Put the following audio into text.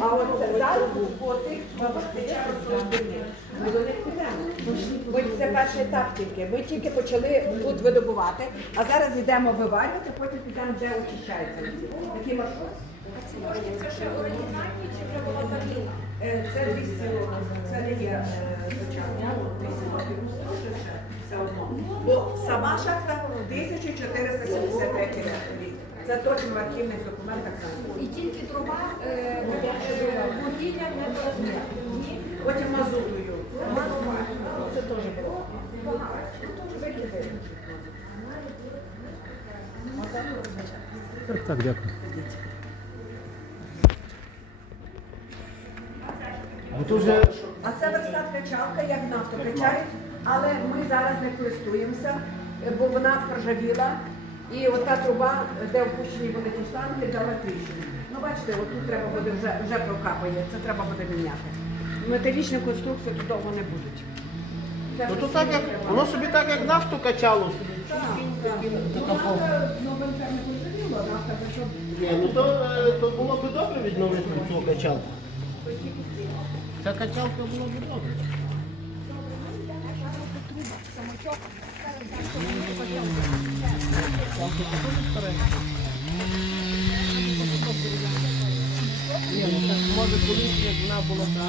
А от зараз розсолодильник. Ми. Це перший етап тільки. Ми тільки почали тут видобувати, а зараз йдемо виварювати, потім підемо, де очищаються. Такий маршрут. Це ще оригінальні чи вже була заміна? Е, Це 200 років, це не є е, звичайно, 200 років все одно. Бо сама шахта 1473 рік. Це точно в архівних документах. І тільки труба е, вугілля не розмір. Потім мазутою. Це теж було. Так, так, дякую. Бо А це верстат качалка, як нафту качають, але ми зараз не користуємося, бо вона проржавіла. І ота труба, де опущені були ті штанги, дала тріщину. Ну бачите, отут треба буде вже, вже прокапає, це треба буде міняти. Металічні конструкції тут довго не будуть. Це ну то так як треба. воно собі так як нафту качало. Так, так. Ну, нафта, ну, бензин не проржавіла, нафта вже Ні, ну то, е, то було б добре відновити цю качалку. Ця качалка була б добре. Може колись вона була.